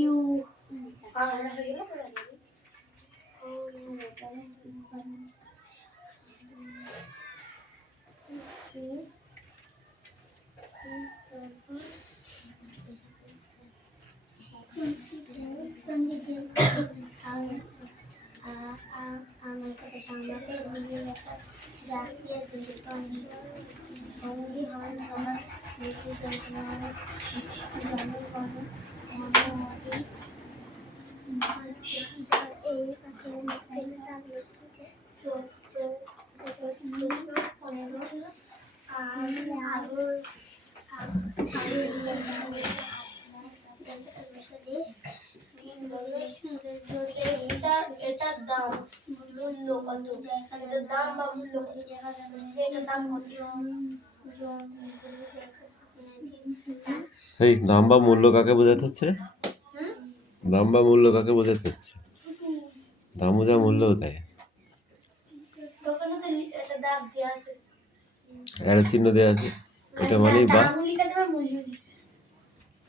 You জাতীয় সঙ্গী হন আমার এটার দাম মূল্য কত, এটার দাম বা মূল্য কত, এটার দাম কত? এই দাম বা মূল্য কাকে বোঝাতে হচ্ছে? দাম বা মূল্য কাকে বোঝাতে হচ্ছে? দামও যা মূল্য তাই। একটা দাগ দেওয়া আছে, এর চিহ্ন দেওয়া আছে, এটা মানেই বা, মূল্য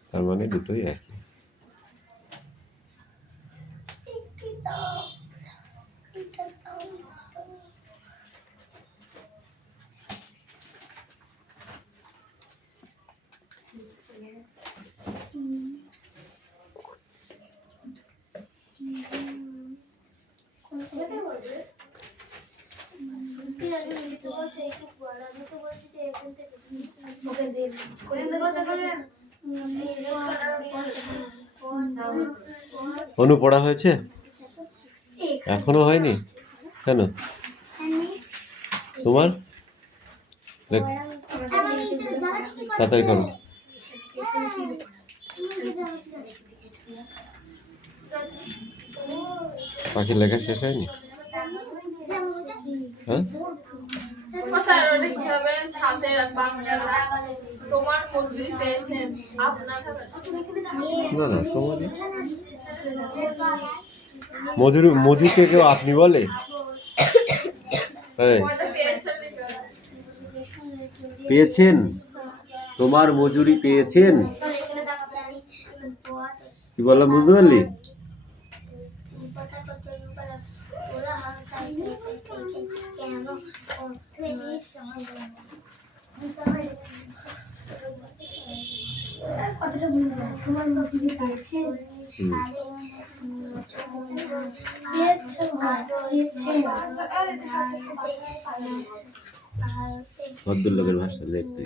তার মানে দুটোই একই। অনু পড়া হয়েছে? এখনো হয়নি কেন? তোমার তাড়াতাড়ি করো। পাখির লেখা শেষ হয়নি? হ্যাঁ, তোমার মজুরি পেয়েছেন আপনার না না, তোমারই মজুরিকে কেউ আপনি বলে? পেয়েছেন, তোমার মজুরি পেয়েছেন, কি বললাম বুঝতে পারলি? তোমার মজুরি পেয়েছেন, ভদ্রলোকের ভাষা দেখ তুই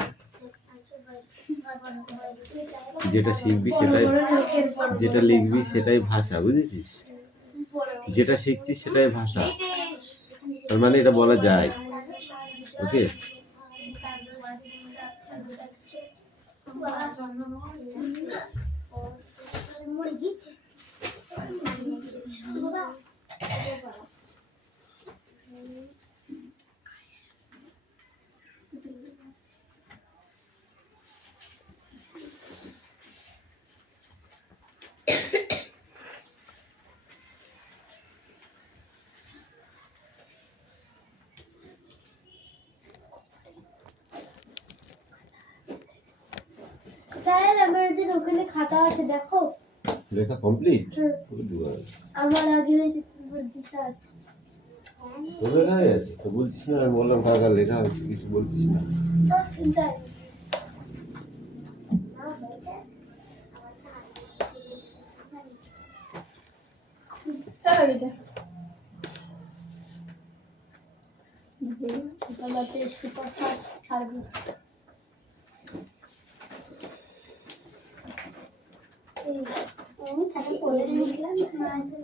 যেটা শিখবি সেটাই, যেটা লিখবি সেটাই ভাষা, বুঝেছিস? যেটা শিখছিস সেটাই ভাষা, তার মানে এটা বলা যায়। ওকে, স্যার আমার যে ওখানে খাতা আছে দেখো, লেখা কমপ্লিট। আমার আগে হয়েছে বুদ্ধি স্যার, তোর লেখা হয়ে আছে তো বলছিস না? আমি বললাম কাকার লেখা হয়েছে, কিছু বলছিস না। স্যার হয়ে গেছে। সুপারফাস্ট সার্ভিস তাকে পড়ে নিলাম আপনি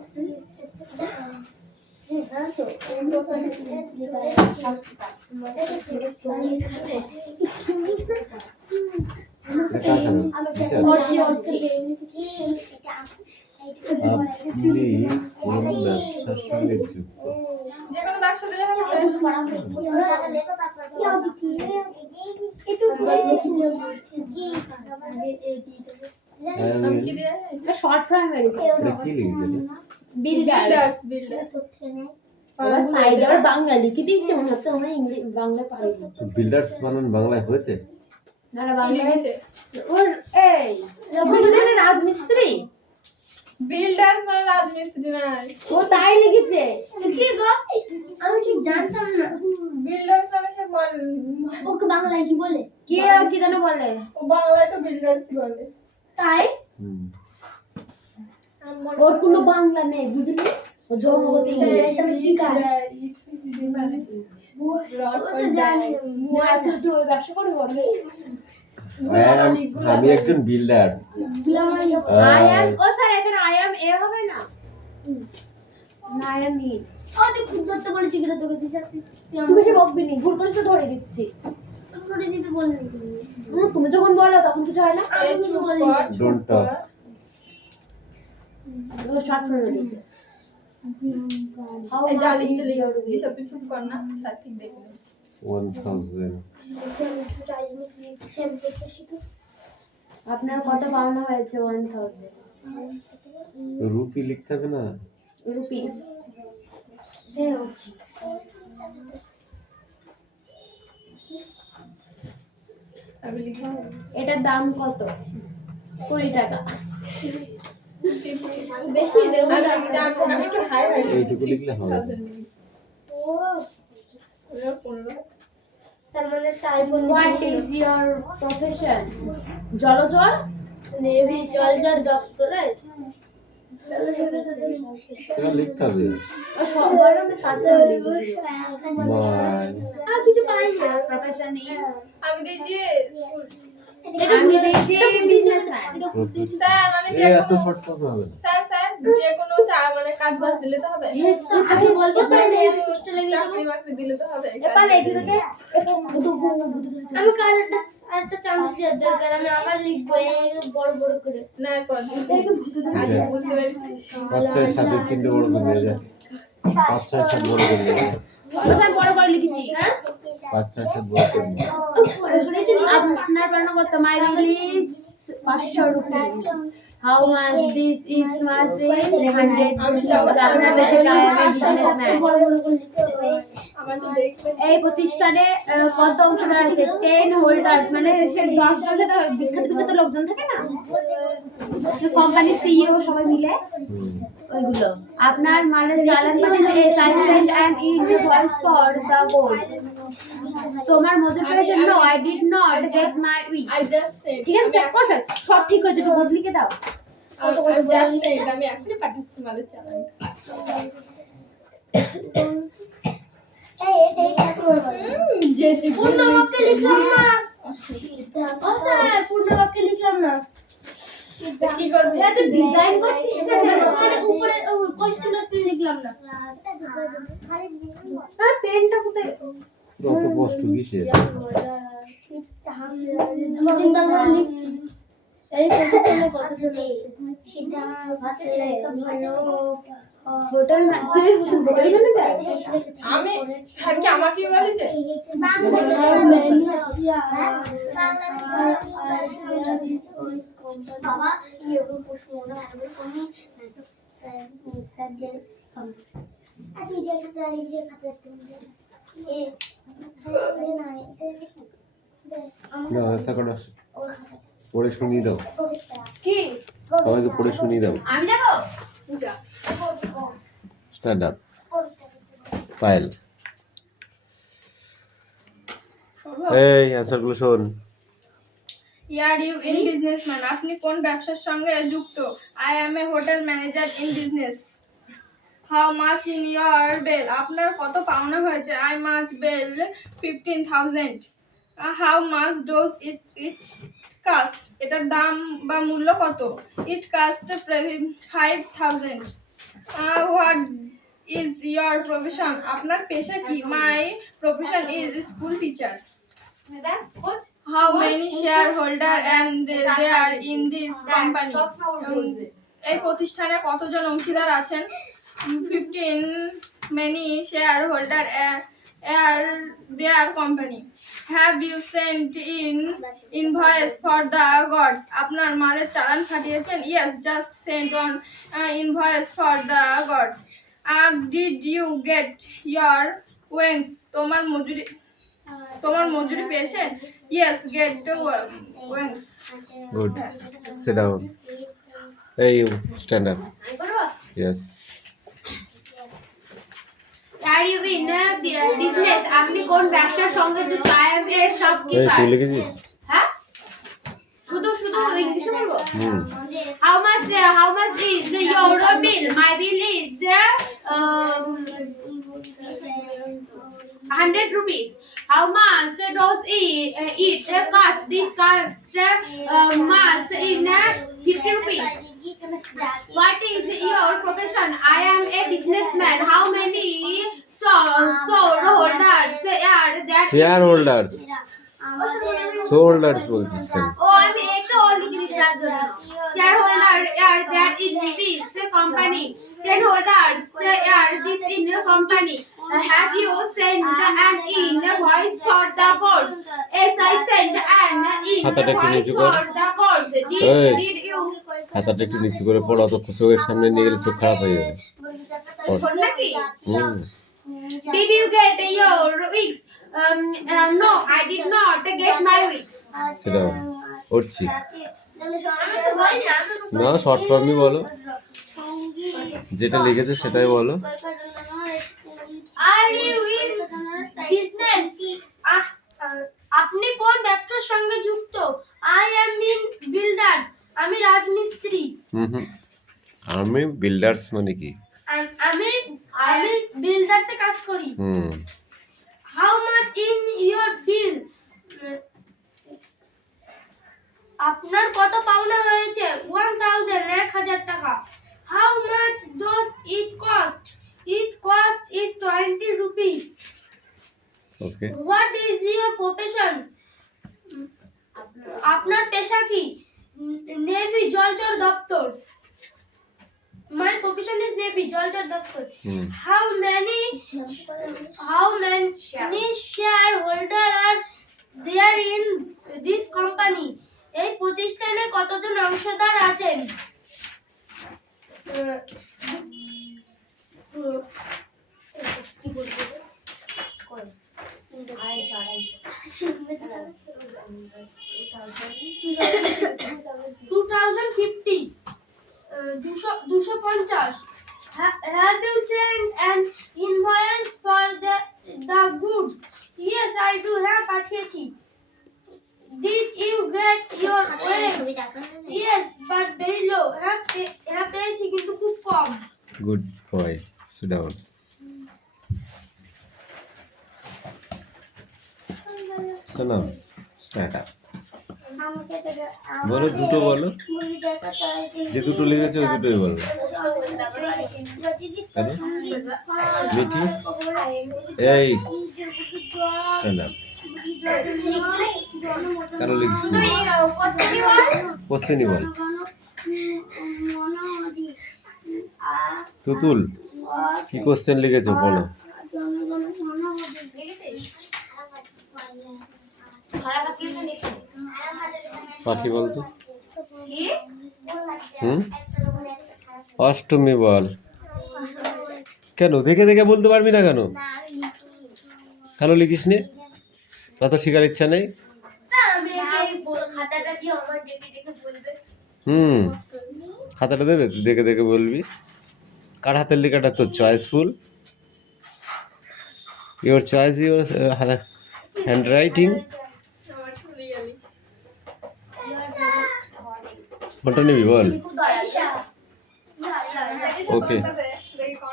কোন ব্যবসার সঙ্গে যুক্ত? যে কোনো ব্যবসাতে শর্ট প্রাইমারি কি লিখেছে? বিল্ডার্স সাইড আর বাংলা লিখে দিচ্ছে, মনে হচ্ছে আমরা ইংলিশ বাংলা পারি না। বিল্ডার্স বানান বাংলায় হয়েছে? না বাংলা ওর এই রাজমিস্ত্রি? বিল্ডার্স মানে রাজমিস্ত্রি নয়। ও তাই লিখেছে। কি গো আমি ঠিক জানতাম না। বিল্ডার্স মানে সে ওকে বাংলায় কি বলে? কে কি জানে বলে? ও বাংলায় তো বিল্ডার্স বলে। তাই হুম। আমার মনে ওর কোনো বাংলা নেই বুঝলি, ও জন্মগত ইংরেজি। কি কাজ? মানে রড ও তো জানি। তুই ওই ব্যবসা করবি বলে? আমি একজন বিল্ডার। আই এম, ও স্যার এখানে আই এম এ হবে না? না আই এম ই। ও তুই খুব ধরতে বলেছি কিনা তোকে দিতে? তুই বেশি বকবি নি, ভুল করিস তো ধরে দিচ্ছি। করে দিতে বললি তুমি যখন বলো তখন কিছু হয় না। এই চুপ কর, চুপ Don't talk. কর। ও শর্ট ফর্মে লিখেছে। এই যা লিখতে লিখো, এসব তুই চুপ কর না, স্যার ঠিক দেখবে। 1000 আপনার কত পাওনা হয়েছে? 1000 রুপি লিখতে হবে না? রুপিস। আমি লিখি এটার দাম কত? 20 টাকা। বেশি রে আমি একটু হাই হাই এইটুকু লিখলে হবে। ও 15 তার মানে time what is your profession? জলচর? নেভি জলজার দপ্তরে এটা লিখতে হবে। ও সবার নামে শর্ট ফর্মে লিখেছে। মাই আর কিছু পাই না। প্রফেশন ইজ, আমি দিয়েছি আমি দেখছি বিজনেসম্যান। স্যার মানে যে এত কোনো শর্ট ফর্ম হবে না। স্যার যে কোনো মানে কাজ বাজ দিলে তো হবে। আগে বলবো তাই না চাকরি বাকরি দিলে তো হবে। এপারে এদিকে আমি কাল একটা চান্স দিয়ে দরকার আমি আবার লিখবো এই বড় বড় করে না কর আজ বুঝতে পেরেছিস। 5-6 সাথে 3টে বড় করে নিয়ে যায়। 5-6 সাত বড় করে নিয়ে যায়। ওখানে বড় বড় লিখেছি। 5-6 সাত বড় করে নিয়ে যায়। আপনার পড়ানো কত? My bill is 500 rupees. How much this is much is 100 rupees. আপনার দেশে গায়ে বিজনেসম্যান। বড় বড় করে লিখতে হবে আমার তো দেখবে এই প্রতিষ্ঠানে কত অংশীদার আছে? 10 হোল্ডার্স, মানে সে 10 জনের বিখ্যাত বিখ্যাত লোকজন থাকে না, কোম্পানির সিইও সবাই মিলে হুম। ওইগুলো। আপনার মালের চালান পাঠিয়েছে as I send an invoice for the goods. তোমার মজুর পেয়েছে? No I did not get my week. I just said ঠিক আছে স্যার? ও স্যার সব ঠিক হয়েছে, একটু বোর্ড লিখে দাও। আই জাস্ট সেড আমি এখনই পাঠাচ্ছি মালের চালান। এই এটাই কাজ করব যে যে পূর্ণ বাক্যে লিখলাম না ও স্যার পূর্ণ বাক্যে লিখলাম না কি করবি? এটা তো ডিজাইন করছিস না? মানে উপরে কোশ্চেন লিখলাম না হ্যাঁ পেনটা কোথায়? কত কষ্ট কিসে? তিনবার করে লিখছি এই কোশ্চেনে কত চলেছে হোটেল তুই হোটেল ম্যানেজার? আমি স্যার কি আমাকে বলেছে? বাবা এরকম প্রশ্ন ওরা হবে আমি স্যার যে আজ যে খাতা যে খাতা এ না না ऐसा করো। পড়ে শুনিয়ে দাও। কি সবাইকে পড়ে শুনিয়ে দাও। আমি যাবো? যা স্ট্যান্ড আপ। পায়েল এই অ্যানসারগুলো শোন। ইয়ার ইউ ইন বিজনেসম্যান, আপনি কোন ব্যবসার সঙ্গে যুক্ত? I am a hotel manager in business. How much in your bill, আপনার কত পাওনা হয়েছে? I much bill 15,000। How much does it cost, এটার দাম বা মূল্য কত? It cost 5,000। What is your profession, আপনার পেশা কি? My profession is school teacher. How many shareholder and they are in this company? এই প্রতিষ্ঠানে কতজন অংশীদার আছেন? 15 many shareholder are their company. Have you sent in invoice for the goods? আপনার মালের চালান পাঠিয়েছেন? Yes, just sent on invoice for the goods. Did you get your wings? তোমার মজুরি পেয়েছেন? Yes, get the wings. Good. Sit down. Hey, you stand up. আমি করবো? Yes. Are you in a business? আপনি কোন ব্যবসার সঙ্গে যুক্ত? I am a এই shopkeeper. তুই লিখেছিস? হ্যাঁ? শুধু ইংলিশে বলবো? হুম। How much is your bill? My bill is 100 rupees. How much does it cost? This cost much in 50 rupees. What is your profession? I am a businessman. How many shareholders are there? Share holders holders বলছিস কেন? আমি একটু old English জানি। Shareholders are there in this company. Shareholders are this in the company. Have you sent an invoice for the course? Yes, I sent an খাতাটা একটু invoice নিচু কর। for the course. এই। Did you? খাতাটা একটু নিচু করে পড়ো, অত চোখের সামনে নিয়ে গেলে চোখ খারাপ হয়ে যাবে। পড়। নাকি? হুম। Did you get your weeks? No, I did not get my weeks. সেটা পড়ছি না, শর্ট ফর্মই বলো, যেটা লিখেছে সেটাই বলো। Are you in business? আপনি কোন ব্যবসার সঙ্গে যুক্ত? I am in builders. আমি রাজমিস্ত্রি। হুম। আমি বিল্ডার্স মানে কি? আমি বিল্ডার্সে কাজ করি। হুম। How much in your bill? আপনার কত পাওনা হয়েছে? 1000 টাকা। How much does it cost? It cost is 20 rupees. Okay. What is your profession? আপনার পেশা কি? নেভি জলচর দপ্তর। My profession is Navy জলচর দপ্তর। হুম। How many shareholders are there in this company? এই প্রতিষ্ঠানে কতজন অংশীদার আছেন? কি বলবো? 2050 250 Have you sent an invoice for the goods? Yes, I do. হ্যাঁ পাঠিয়েছি। Did you get your wages? Yes, but very low. হ্যাঁ পেয়েছি কিন্তু খুব কম। Good boy, sit down. শোনো, স্টার্ট আপ বলো, দুটো বলো, যে দুটো লিখেছে ওই দুটোই বলো। মিঠি, এই স্ট্যান্ড আপ। কেন লিখিস না? কোশ্চেনই বল। তুতুল, কি কোশ্চেন লিখেছো বলো। পাখি বলতো। অষ্টমী বল। কেন দেখে দেখে বলতে পারবি না কেন? কেন লিখিস নি? তা তো শেখার ইচ্ছা নেই। হুম, খাতাটা দেবে, তুই দেখে দেখে বলবি। কার হাতের লেখাটা তোর choiceful? Your choice, your hand writing. কোনটা নিবি বল। ওকে,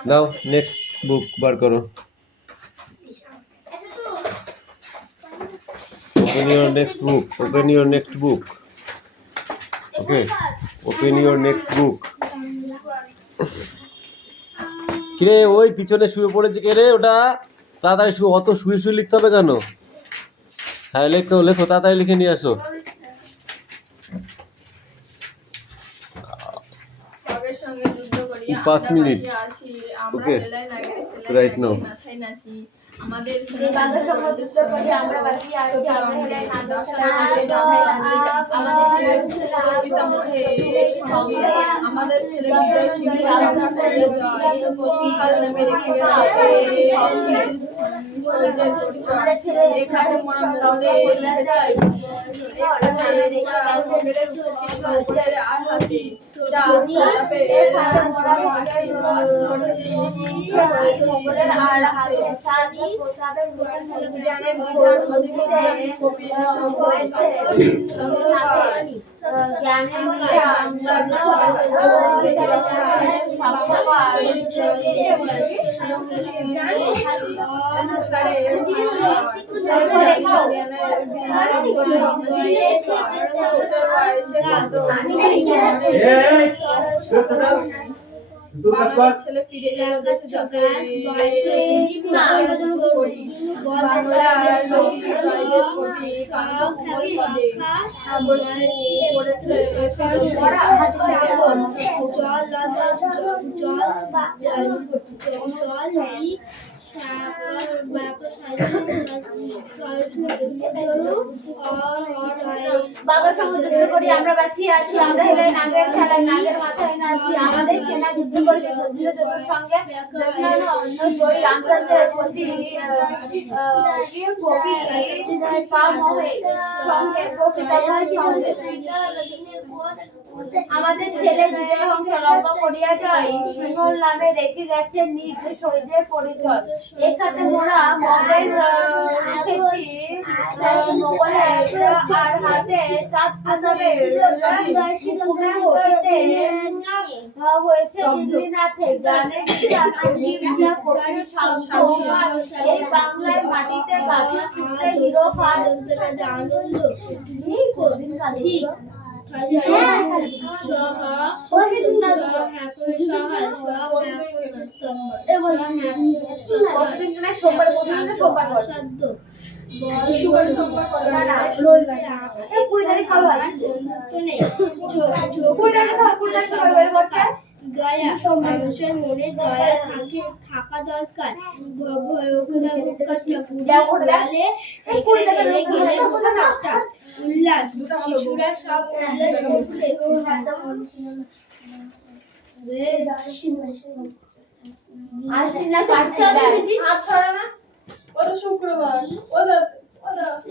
নাও নেক্সট বুক বার করো। Open your next book. Open your next book. Okay. Open your next book. কিরে ওই পিছনে শুয়ে পড়েছে কে রে? ওটা তাড়াতাড়ি অত শুয়ে শুয়ে লিখতে হবে কেন? হ্যাঁ লেখো লেখো, তাড়াতাড়ি লিখে নিয়ে আসো। সঙ্গে যুদ্ধ করি, 5 মিনিট। ওকে, রাইট নাও। আমাদের আমাদের ছেলে বিজয় সিংহ নামে রেখে গেছে। যা প্রতাপের জ্ঞানের বিধান অধিবিদ্যে কপিল বাঙালির ছেলে ফিরে এলো দেশে যাতে বাংলার রবি জয়দেব কবি কান্ত কোমল পদে পড়েছে বাংলা সমুদ্র করি আমরা বাঁচিয়ে আছি, আমরা হেলে নাগের খেলায় নাগের মাথায় নাচি, আমাদের সেনা যুদ্ধ করেছে সজ্জিত চতুর সঙ্গে জয়ী রামচন্দ্রের প্রতি কবি সঙ্গে আমাদের ছেলে বিজয় হংস লঙ্কা করিয়া যায়, সিংহর নামে রেখে গেছে নিজ শহীদের পরিচয়। এখানে মোরা মগের রেখেছি মোগলের আর হাতে চাঁদ প্রতাপের হয়েছে দিল্লীনাথে গানের এই বাংলায় মাটিতে গাভীর সূত্রে হিরো খান দয়া মানুষের মনে দয়া থাকা দরকার। উল্লাস শিশুরা সব উল্লাস করছে। আশ্বিনা কাটছে হাত ছড়া না, ওটা শুক্রবার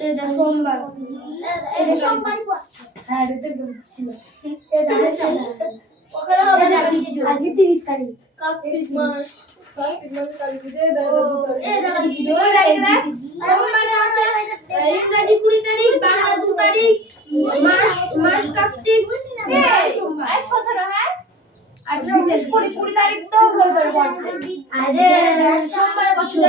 এটা সোমবার ওখানে হবে না আজকে 30 তারিখ কার্তিক মাস কালী পুজো ইংরাজি 20 তারিখ, বাংলা 2 তারিখ, মাস কার্তিক, সোমবার 17 হ্যাঁ, আর 20 তারিখ তো রবিবার পড়ছে। আরে সোমবার বছর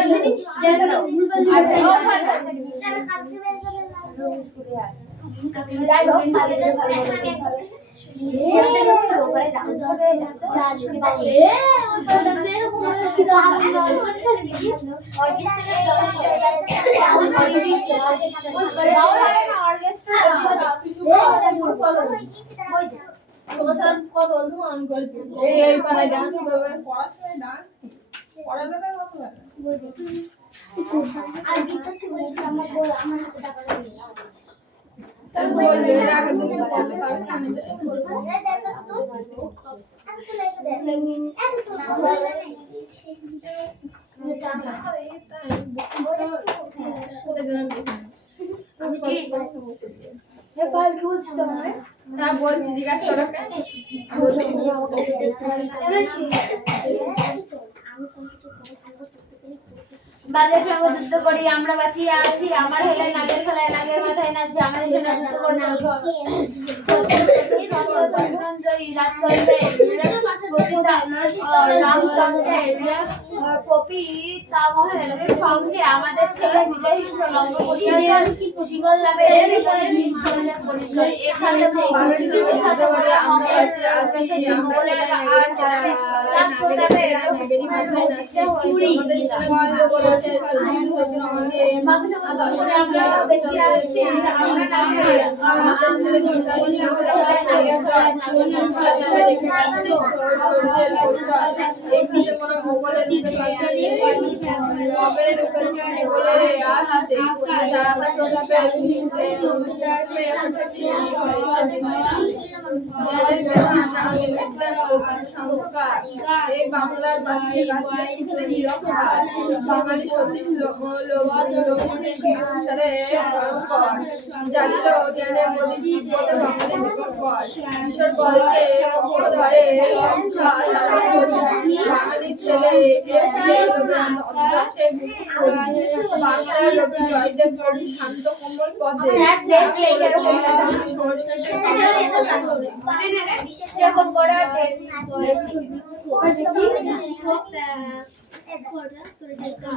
এই পাড়ায় ডান্স হবে, পড়াশোনায় ডান্স পড়াশোনা কত ভালো আর গীতা ছিল আমার হাতে টাকা লাগে তার বললে এর আগে দিন পড়তে পারতে না হ্যাঁ বলছি জিজ্ঞাসা করো বাঘের সঙ্গে যুদ্ধ করি আমরা বাঁচিয়ে আছি, আমার হেলায় নাগের খেলায় নাগের মাথায় নাচি, আমাদের সেনা যুদ্ধ করছে সঙ্গে আমাদের ছেলে বিজয় লঙ্ঘ করিয়া সিংহল নামে পরিচয়। এখানে বাংলার বাঙালি সতীশ জানিল জ্ঞানের প্রদীপ বাঙালি ঈশ্বর বলেছে অভ্যাস আরম্ভ করি। বাঙালি ছেলে অভ্যাসে বাংলার রবি জয়দেব বড়ি শান্ত কোমল পদে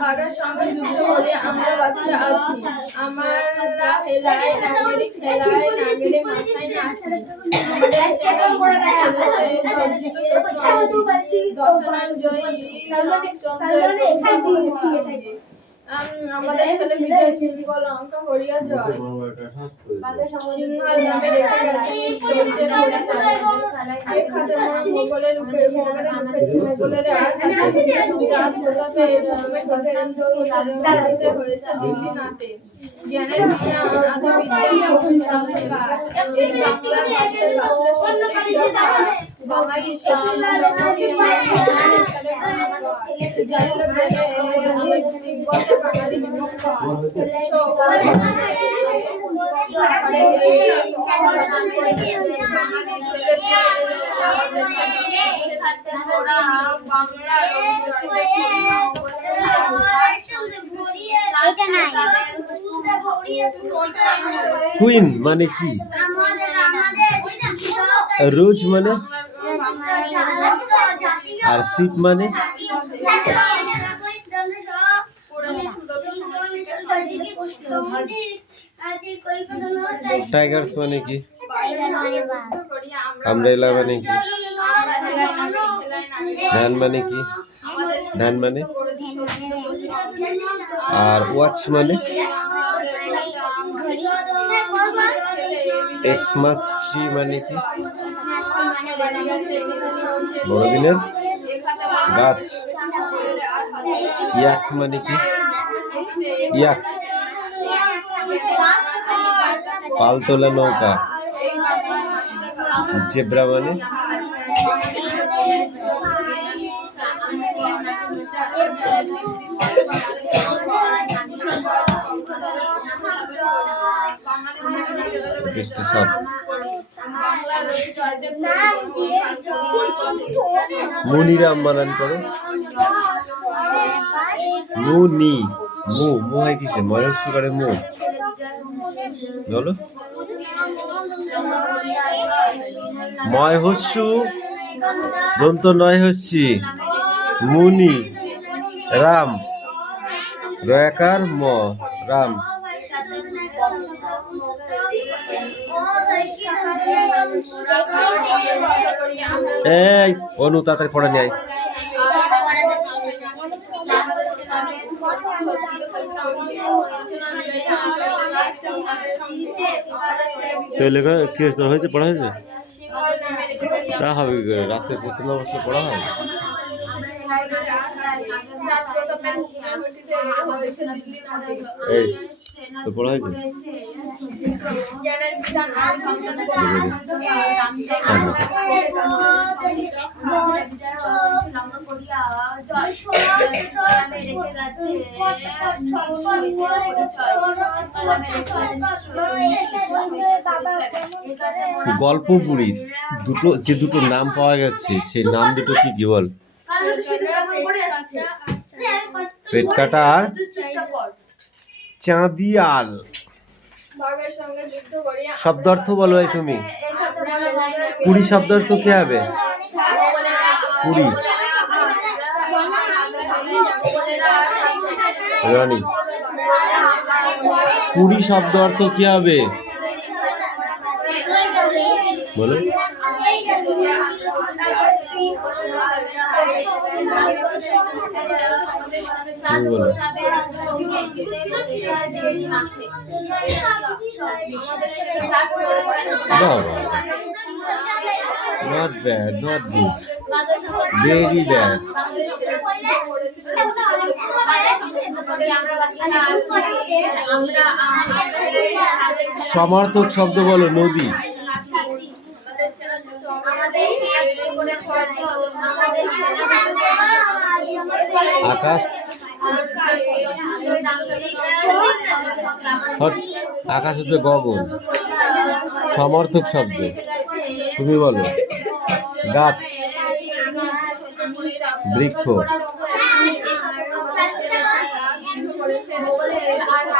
বাঘের সঙ্গে যুদ্ধ করে আমরা বাঁচিয়ে আছি। আমরা হেলায় নাগেরে খেলায় নাগেরে মাথায় নাচি। আমাদের ছেলে করেছে সজ্জিত চক্রান্তি দশানন জয়ী চন্দ্রের আমাদের ছেলে বিজয় সিংহ লঙ্কা হরিয়া জয় সিংহাল নামে রেখে গেছে সূর্যের পরিচয়। এক হাতে মোগলের রূপে মোগলের আর চাঁদ প্রতাপে প্রথমে হয়েছে দিল্লি নাতে। জ্ঞানের বিনা আদি বিদ্যা প্রবীণ সংস্কার এই বাংলার মাটিতে গাছলে সত্যি দরকার। বাঙালি জানল গেলে তিব্বতে বাঙালি বিভক্ত কুইন মানে কি? রোজ মানে? আর শিপ মানে? টাইগার্স মানে কি? আমব্রেলা মানে কি? ধান মানে কি? ধান মানে? আর ওয়াচ মানে? এক্সমাস ট্রি মানে কি? বড়দিনের গাছ। ইয়াক মানে কি? ইয়াক পালতোলা নৌকা। জেব্রা মানে? বৃষ্টি সাপ। মুনিরাম বানান করো। মুনি মু মু হয় কিসে? ময়ূর সুগারে মু বলো। ময় হস্যু দন্ত নয় হস্যি মুনি রাম রয়াকার ম রাম। এই অনু তাড়াতাড়ি পড়া নেয়। লেখা কি হয়েছে? পড়া হয়েছে? তা হবে রাতে পড়তে না বসলে পড়া হয়? এই তো পড়া হয়েছে? গল্প বুড়ির দুটো নাম পাওয়া গেছে, সেই নাম দুটো কি কি বল? পেট কাটা আর চাঁদিয়াল। শব্দ অর্থ বলো এই তুমি। কুড়ি শব্দ অর্থ কি হবে? কুড়ি রানী। কুড়ি শব্দ অর্থ কি হবে বলো? বলো not bad, not good, very bad. সমার্থক শব্দ বলো। নদী আকাশ। আকাশ হচ্ছে গগন। সমর্থক শব্দ তুমি বলো। গাছ, বৃক্ষ।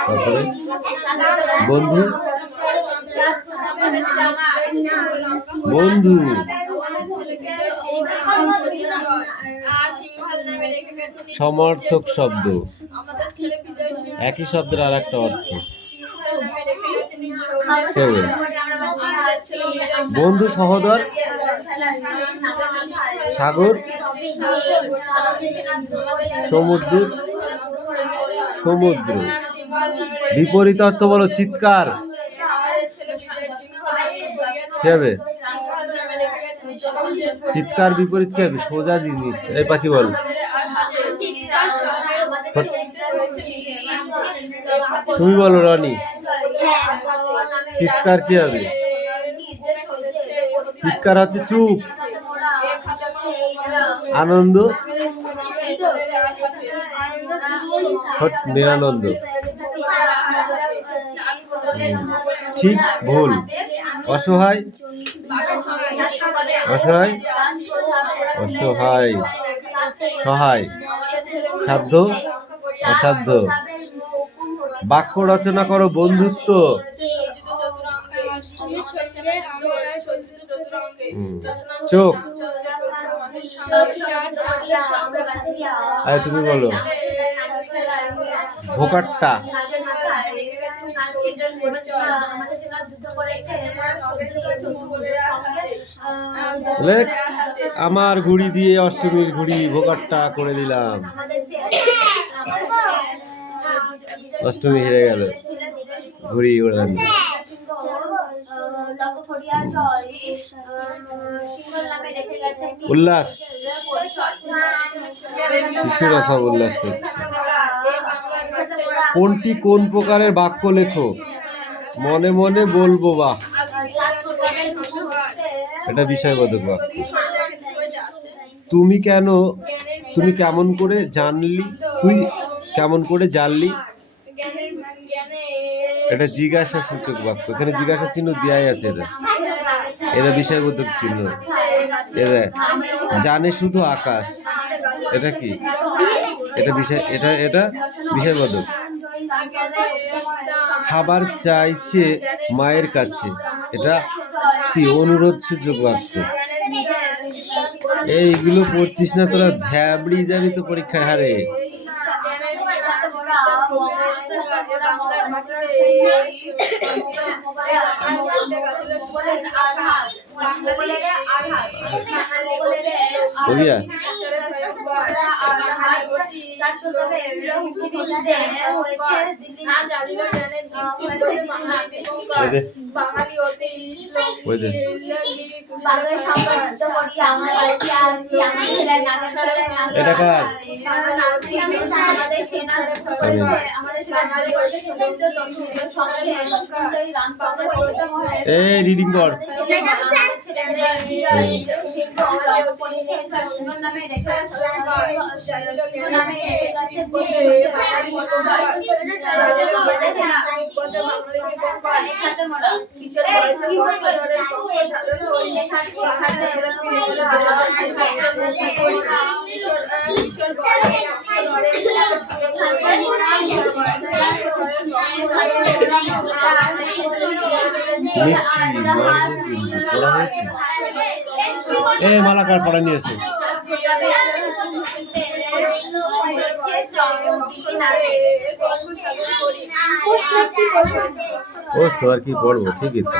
তারপরে বন্ধু, বন্ধু, সমর্থক শব্দ, একই শব্দের আর একটা অর্থ। বন্ধু, সহোদর, সাগর, সমুদ্র, সমুদ্র। বিপরীত অর্থ বলো। চিৎকার কি হবে? চিৎকার বিপরীত কি হবে? সোজা জিনিস। এই পাখি বল। তুমি বলো রনি, চিৎকার কি হবে? চিৎকার হচ্ছে চুপ। আনন্দ, নিরানন্দ। ঠিক ভুল। অসহায়, অসহায়, অসহায়, সহায়। সাধ্য, অসাধ্য। বাক্য রচনা করো। বন্ধুত্ব, চোখ। আরে তুমি বলো। ভোকাট্টা, আমার ঘুড়ি দিয়ে অষ্টমীর ঘুড়ি ভোকাট্টা করে দিলাম। অষ্টমী হেরে গেল, ঘুড়ি ওড়ান। উল্লাস, শিশুরা সব উল্লাস করছে। কোনটি কোন প্রকারের বাক্য লেখো? মনে মনে বলবো বাহ, এটা বিষয়বোধক বাক্য। তুমি কেমন করে জানলি? তুই কেমন করে জানলি? এটা জিজ্ঞাসা সূচক বাক্য। এখানে জিজ্ঞাসা চিহ্ন দেওয়াই আছে। এটা বিষয়বোধক চিহ্ন। এটা জানে শুধু আকাশ, এটা কি? এটা বিষয়বোধক। খাবার চাইছে মায়ের কাছে, এটা কি? অনুরোধ সূচক বাক্য। এইগুলো পড়ছিস না তোরা? ধ্যাবড়ি যাবি তো পরীক্ষায়। হারে ভইয়া এটা কার? এই রিডিং কর। মালাকার পড়া নিয়েছে। পোস্ট আর কি পড়বো? ঠিকই তো।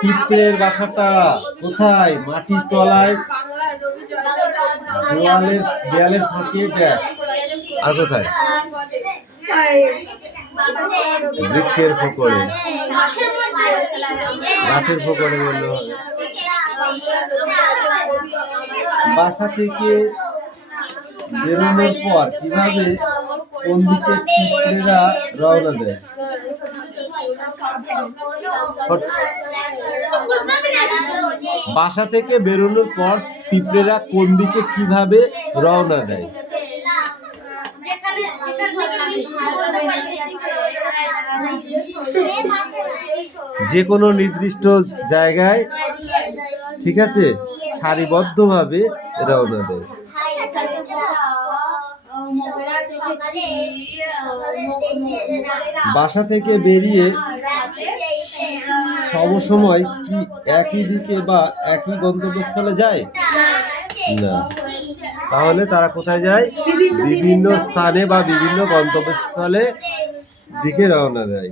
পিঁপড়ের বাসাটা কোথায়? মাটির তলায়, দেয়ালের ফাঁকে। আর কোথায়? বৃক্ষের ফোকরে, গাছের ফোকরে বললো। বাসা থেকে বেরোনোর পর কিভাবে কোন দিকে পিঁপড়েরা রওনা দেয়? বাসা থেকে বেরোনোর পর পিঁপড়েরা কোন দিকে কিভাবে রওনা দেয়? যে কোনো নির্দিষ্ট জায়গায় ঠিক আছে, সারিবদ্ধভাবে রওনা দেয়। বাসা থেকে বেরিয়ে সমসময় কি একই দিকে বা একই গন্তব্যস্থলে যায় না, তাহলে তারা কোথায় যায়? বিভিন্ন স্থানে বা বিভিন্ন গন্তব্যস্থলে দিকে রওনা দেয়।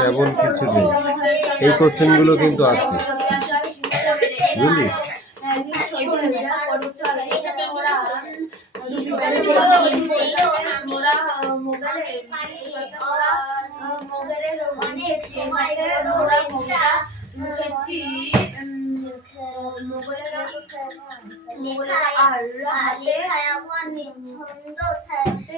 তেমন কিছু নেই, এই কোশ্চেনগুলো কিন্তু আছে, বুঝলি? লেখায় আমার নিঃছন্দ থাকে।